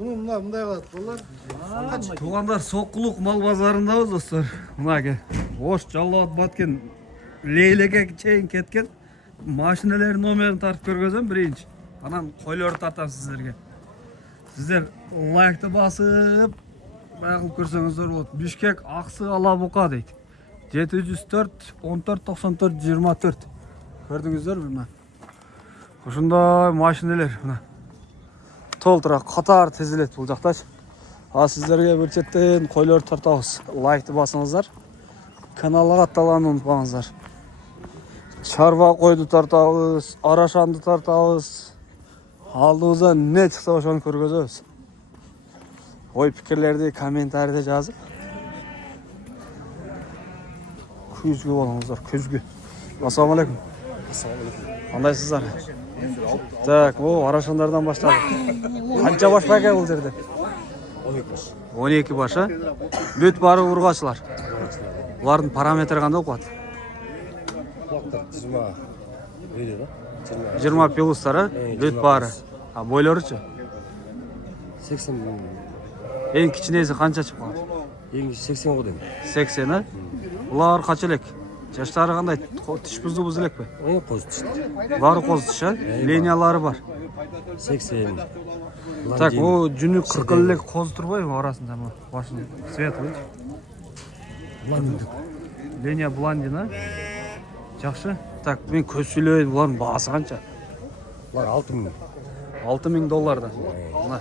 мындай кылат булар. Туғандар Соққұлық мал базарындабыз достар. Мына Ош Жаллабад Баткен Лейлеге чейин кеткен машиналердің номерін тартып көргөзөм биринчи. Анан койлорду тартам сиздерге. Сиздер лайкты басып багып көрсөңүздөр болот. Бишкек Аксы Алабука дейт. 704 14 94 24. Көрдүңүздөрбү мына? Ушундай машиналер мына. Толтура катар тизилет бул жактачы. А сиздерге бир четтен койлорду тартабыз. Лайкты басыңыздар. Каналга атталганды унутпаңыздар. Чарба койду тартабыз, арашанды тартабыз. Алдыбызда не чыкса ошону көргөзөбүз. Ой пикирлерди комментарийде жазып. Күзгү болуңуздар, күзгү. Ассаламу алейкум. Кандайсыздар? Так, арашандардан баштадык. Канча баш бар экен бул жерде? 12 баш. 12 баш, а? Бүт бары ургачылар. Булардын параметри кандай окуат? 20 плюстар, а? Бүт бары. А бойлоручу? 80. Эң кичинеси канча чыгып калат? Эң 80 го дейм. 80, а? Булар канча элек? Жаштары кандай? Тиш буздубуз элекпи? Коз тиш. Бары коз тиш, а? Линиялары бар. 80. Так, о жүнү 40 элек коз турбайбы арасында мына башын светлый. Блондин. Линия блондин, а? Жакшы. Так, мен көз сүйлөйм, булардын баасы канча? Булар 6000. $6000. Мына.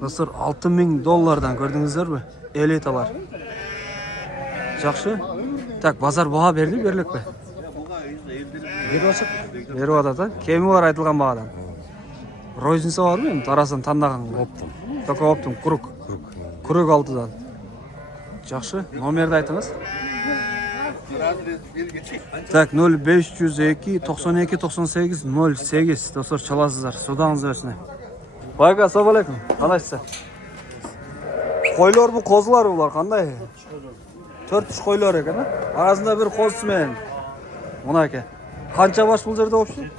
Достор, $6000 көрдүңүздөрбү? Элиталар. Жакшы. Так, базар баа берди, берлекпи? Берип атат, а? Кеми бар айтылган баадан? Розница барбы эми тарасын тандаган? Оптом. Только оптом, круг. Круг 6дан. Жакшы, номерди айтыңыз. Так, 0502 92 98 08. Достор, чаласыздар. Судаңыз берсин. Байга, ассаламу алейкум. Кандайсыздар? Койлор бу, козулар булар кандай? 4 койлор экен, а? Арасында бир коз менен. Мына экен. Канча баш бул жерде вообще?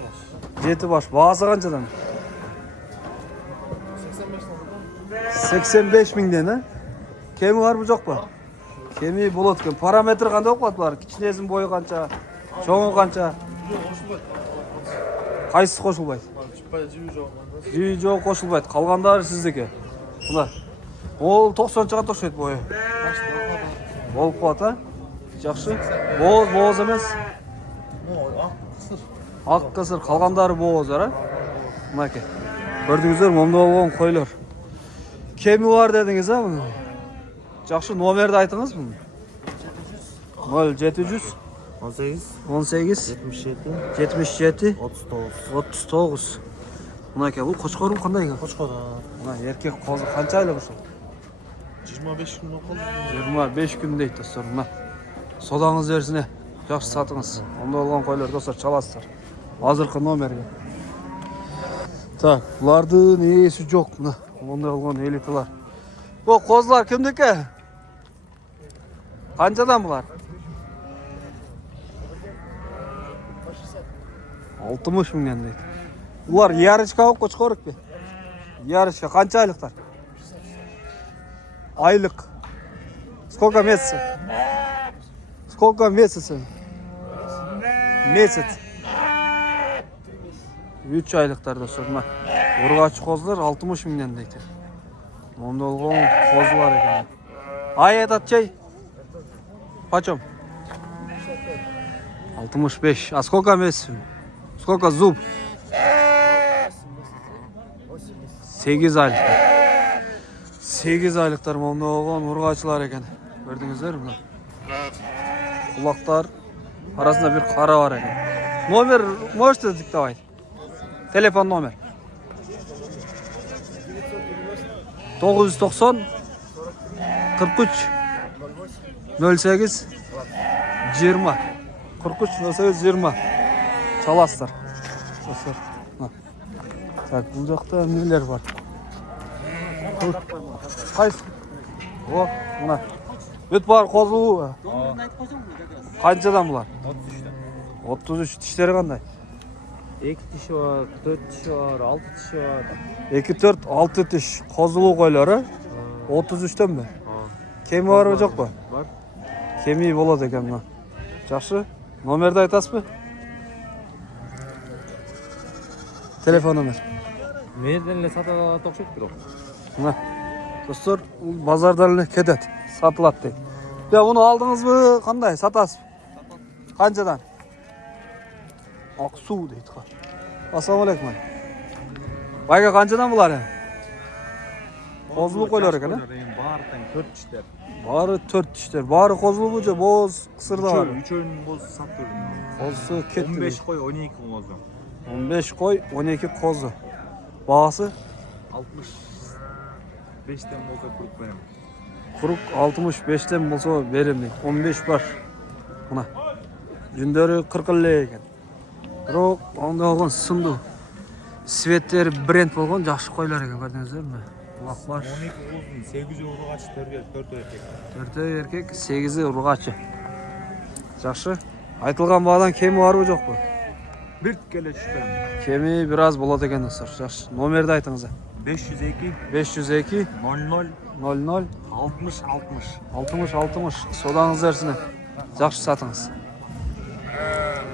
7 баш. Баасы канчадан? 85.000ден, а? Кеми барбы жокпу? Кеми болот экен. Параметри кандай окуат булар? Кичинесинин бою канча? Чоңу канча? Кайсысы кошулбайт? Жүй жок кошулбайт. Калгандары сиздики. Мына. Ол 90 чыгат окшойт бою. Болуп калат, а? Жакшы. Бооз эмес. Ак кысыр, калгандары бооздар, а? Мынаке. Көрдүңүздөр, момдо болгон койлор. Кеми бар дедиңиз, а муну? Жакшы, номерди айтыңыз муну. 0700 18. 18 77. 77 39. 39. Мынаке, бул кочкору кандай экен? Кочкор. Мына эркек козу канча айлык ушул? 25 күн окул. 25 күн дейт достор. Мына. Содаңыз берсине. Жакшы сатыңыз. Ондо болгон койлор достор чаласыздар. Азыркы номерге. Так, булардын ээси жок мына. Ондой болгон элиталар. Бу козулар кимдики? Канчадан булар? 60.000 дейт. Булар ярычка кочкорукпи? Ярычка канча айлыктар? Айлык. Сколько месяцев? Сколько месяцев? Месяц. 3 айлыктар достор. Мына ургач козулар 60.000 дейт. Монда болгон козулар экен. А этот чей? Почем? 65. А сколько месяцев? Сколько зуб? 8 айлыктар. 8 айлыктар монда болгон ургачылар экен. Көрдүңүздөр мына. Кулактар арасында бир кара бар экен. Номер можете диктовать? Телефон номер. 990 43 08 20 43 08 20 чаласыздар. Так, бул жакта эмнелер бар? Кайсы? О, мына. Бүт бар козу. Канчадан булар? 33. 33 тиштери кандай? 2 dişi var, 4 dişi var, 6 dişi var. 2, 4, 6 diş kozulu koyları 33'ten mi? Kemi var mı yok mu? Var. Kemiği болады eкен мына. Жақсы. Номерді айтасыз ба? Телефон номер. Менен эле сата алат окшойт бирок. Мына. Достор, базардан эле кетет. Сатылат дейт. Ya bunu aldınız mı? Qanday? Satasız? Qanchadan? Aqsuv deydi. Assalomu alaykum. Bayga qanchadan bular? Kozulu qo'ylar ekan, ha? Baridan 4 dişler. Bari 4 dişler. Bari kozulu bunca boz kısırda var. Üçöünün bozu satıyorum. Kozusu ketdi. 15 koy 12 kozu. 15 koy, 12 kozu. Bağısı? 65'ten boza kurup benim. Kuruk 65'ten bolsa berim deydi. 15 var. Buna. Жүндөрү 40 эле экен. Бирок анда болгон сынду. Светтери бренд болгон жакшы койлор экен, көрдүңүздөрбү? Лакбаш. 12 kozun 8 urgaç 4 erkek. 4 эркек, 8 ургачы. Жакшы. Айтылган баадан кеми барбы жокпу? Bir kele düştüm. Kemi biraz болот экен достор. Жакшы. Номерди айтыңыз. 502 502 00 00 60 60. 60 60 содаңыз берсин. Жакшы сатыңыз.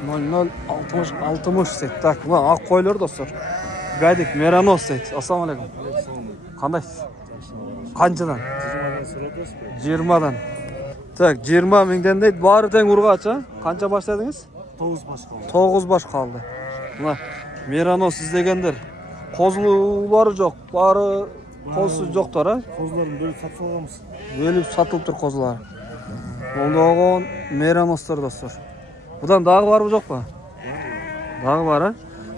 00 60 60 дейт. Так, мына ак койлор достор. Гадик Меранос дейт. Ассаламу алейкум. Кандайсыз? Канчадан? 20дан. Так, 20 миңден дейт. Баары тең ургач, а? Канча баштадыңыз? 9 baş kaldı. 9 баш калды. Мына Меранос издегендер. Козулары жок. Баары козсуз жоктор, а? Kozların böyle satılmış. Бөлүп сатылып тур козулар. Ондогон Мераностор достор. Будан дагы барбы жокпу? Дагы бар, а?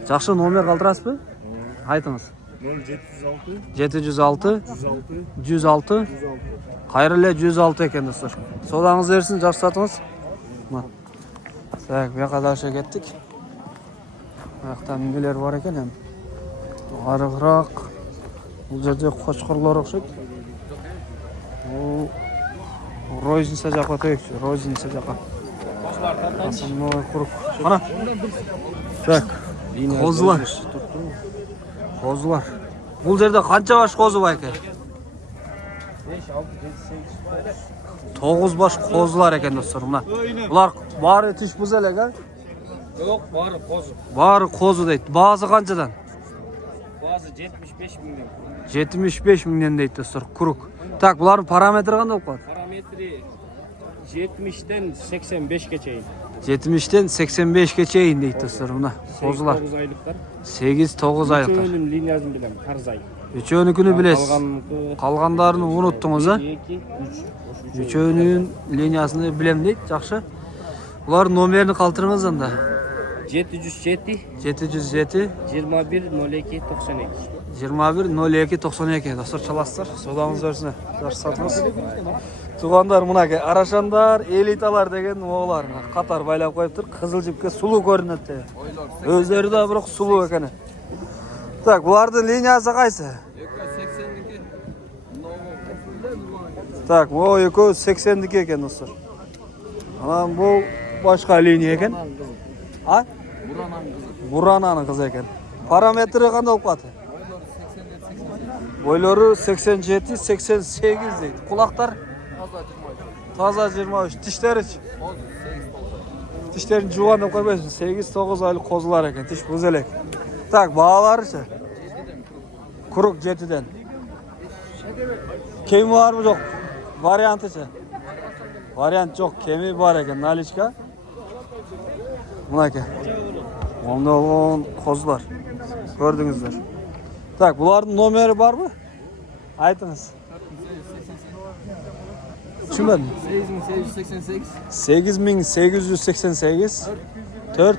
Жакшы номер калтырасызбы? Айтыңыз. 0706 706 106 106 кайры эле 106 экен достор. Содаңыз берсин, жакшы сатыңыз. Мына. Так, бияка дагы кеттик. Бияктан эмнелер бар экен эми. Арыгыраак. Бул жерде кочкорлор окшойт. Бул розница жакка өтөйүкчү, розница жакка. Основной круг. Mana. Так. Козулар. Козулар. Бул жерде канча баш козу бар экен? 5 6 7 8 9 баш козулар экен достор. Мына. Булар баары тиш буз элек, а? Yok bari kozu. Баары козу дейт. Баасы канчадан? Bazı 75 milyon. 75 миңден дейт достор. Круг. Так, булардын параметри кандай болуп калат? Parametri 70'ten 85'e çeyin. 70'ten 85'e чейин дейт достор. Мына козулар. 9 aylıklar. 8-9 айлыктар. Üçünün linyasını bilen Karzay. Үчөөнүкүнү билесиз. Kalganlıkı Калгандарын унуттуңуз, а? 2 3 Үчөөнүн линиясын билем дейт, жакшы. Булардын номерин калтырыңыз анда. 707 707 21 02 92. 21 02 92 достор, чаласыздар. Содаңыз берсин. Жакшы сатыңыз. Тугандар, мына арашандар, элиталар деген оолар катар байлап коюптур. Кызыл жипке сулуу көрүнөт деп. Өздөрү да бирок сулуу экен. Так, булардын линиясы кайсы? 82. Так, бул экөө 82 экен достор. Анан бул башка линия экен. А? Бурананын кызы экен. Параметри кандай болуп калат? Бойлору 87 88 дейт. Кулактар таза 23. Тиштеричи? Тиштерин жууган деп койбойсуң. 8-9 айлык козулар экен. Тиш буз элек. Так, бааларычы? Круг 7ден. Кеми барбы жок? Вариантычы? Вариант жок, кеми бар экен. Наличка. Мына экен. Ондогон козулар. Көрдүңүздөр. Так, булардын номери барбы? Айтыңыз. Түшүнбөдүм. 8888 4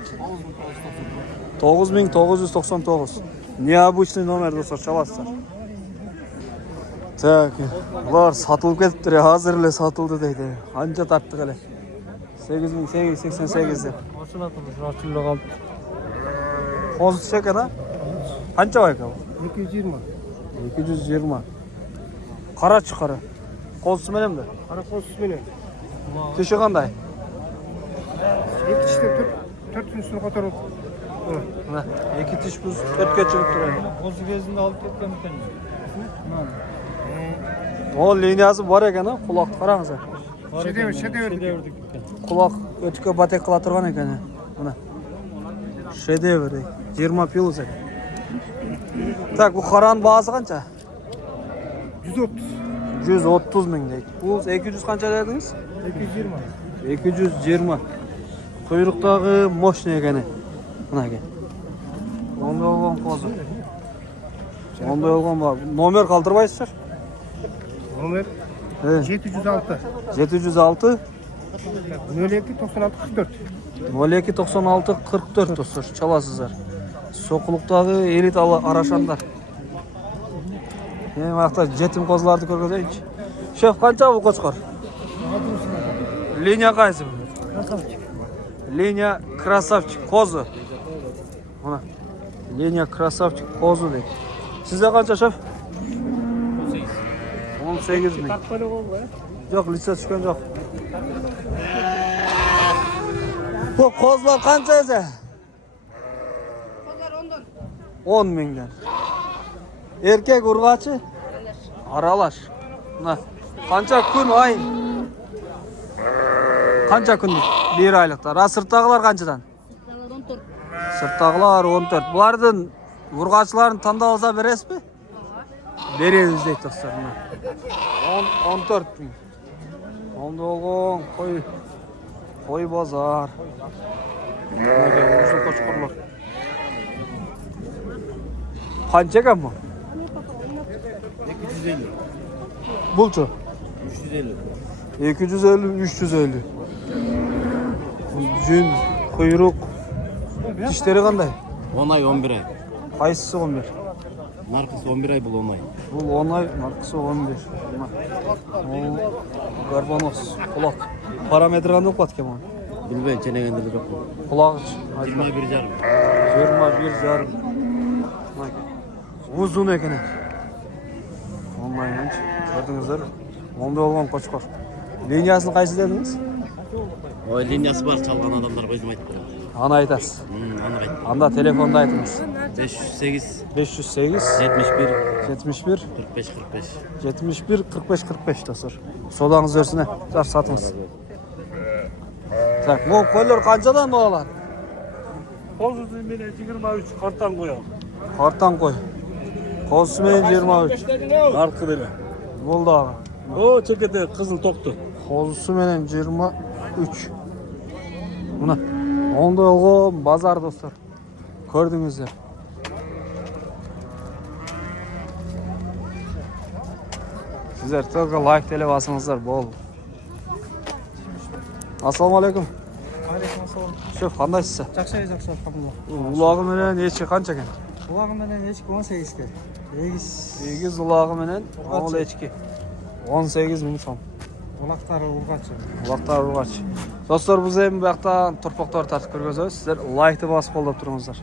9999. Необычный номер достор, чаласыздар. Так, булар сатылып кетиптир, азыр эле сатылды дейди. Канча тарттык эле? 8888 деп. Ошон атымыз ачылып калды. Козу экен, а? Канча байка бул? 220. 220. Карачы кара. Козусу мененби? Кара козусу менен. Тиши кандай? Екі тіште төртіншісін қатар Mına 2 tiş buz 4 çıkıp turadi. Qo'zi kezinde olib ketgan ekan. O liniyasi bor ekan, quloqni qarаңыз. Shedevr. Quloq o'tga batek qila turgan ekan. Mana. Shedevr 20 plus ekan. Tak, bu qaran bahası qancha? 130. 130 ming deydi. Bu 200 qancha dedingiz? 220. 220. Quyruqdagi moshni ekan. Mana ekan. Onda olgan qo'zi. Onda olgan bor. Nomer qoldirmaysizlar? Nomer He. 706. 706 02 96 44. 02 96 44 dostlar. Çalasızlar. Soquluqdagi elit araşanlar. Eng vaqtda jetim qo'zlarni ko'rgazaychi. Shef qancha bu qo'chqor? Liniya qaysi? Liniya krasavchik qo'zi. Mana. Liniya krasavchik qo'zi deydi. Sizga qancha shef? 18 ming. Yo'q, litsa tushgan yo'q. Bu qo'zlar qancha esa? 10 mingdan. Erkek urg'achi? Aralash. Mana qancha kun oy? Qancha kun? 1 oylikda. Sirtdagilar qanchadan? Sirtdagilar 14. Bulardan urg'achilarni tandab olsa berasizmi? Beremiz deydi dostlar. 14 ming. Onda olgan qo'y bozor. Nega o'sha qo'chqorlar? Qancha ekan bu? 250. Bulchu. 350. 250, 350. Jün, quyruq. Tishlari qanday? 10 ay 11 ay. Qaysisi 11? Narxısı 11 ay, bu 10 ay. Bu 10 ay, narxısı 11. O garbanos, quloq. Parametri qanday o'qiyotgan bu? Bilmem, çenegende de yok. Quloq 21 jarım. 21 jarım. Uzun ekan. Onlayn ko'rdingizlar. Onda olgan qo'chqor. Liniyasini qaysi dedingiz? O liniyası var, çalgan adamlar koydum aytıp koyalım. Ana aytasiz. Anı aytıp. Anda telefonda aytыңыз. 508 508 71 71 45 45. 71 45 45 dostlar. Sodаңыз versin. Жақсы satыңыз. Так, bu qo'ylar qanchadan bo'lar? Qo'zi bilan 23 qartan qo'yam. Qartan qo'y. Qo'zi bilan 23. Narxı bilan. Bo'ldi ağa. O çekede qizil to'qdi. Qo'zi bilan 23. Buna onda olgan bozor dostlar. Ko'rdingizlar. Sizlar только like teleb basingizlar bo'ldi. Assalomu alaykum. Alaykum assalom. Shef, qandaysizlar? Yaxshi, alhamdulillah. Ulog'i bilan necha qancha ekan? Ulog'i bilan hech 18 ga. Egiz ulog'i bilan 18 ming so'm. Uloqlari urg'achi. Uloqlar urg'achi. Do'stlar, biz ham bu yoqdan turpoqlar tartib ko'rgazamiz. Sizlar like-ni bosib qo'llab turingizlar.